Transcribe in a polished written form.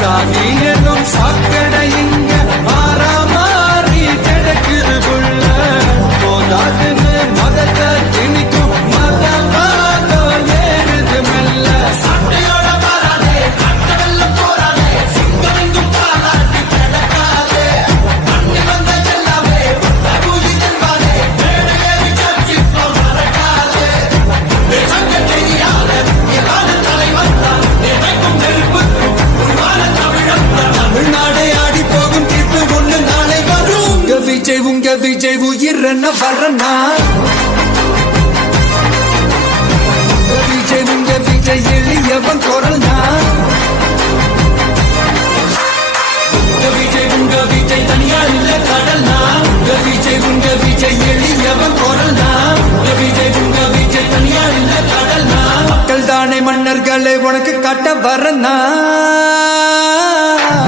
சாதி எனும் சாக்கடை இங்க மாறாமாறி கிடக்குது புள்ள போதாதுன்னு மதத்தை திணிக்கும் மதவாதோ ஏறுது மெல்ல சட்டையோட வராதே கட்ட வெள்ளம் போராதே சிங்கம் எங்கும் பாராட்டி கிடக்காதே மண்ணி வந்த செல்லாவே கூலி தருவாதே மேடையேறி கட்சிப்போ மறக்காதே சங்க தெரியாத தலைவன் தான் நினைக்கும் நெருப்புக்கும் உருவான தமிழன் தமிழ்நாடே ஆடி போகும் தீர்ப்பு ஒண்ணு நாளை வரும் உங்க விஜய் உயிர் என்ன வரனா உங்க விஜய் எளியவன் குரல்னா உங்க விஜய் தனியா இல்ல கடல்னா உங்க விஜய் எளியவன் குரல்னா உங்க விஜய் தனியா இல்ல கடல்னா மக்கள் தானே மன்னர்களை உனக்கு காட்ட வரனா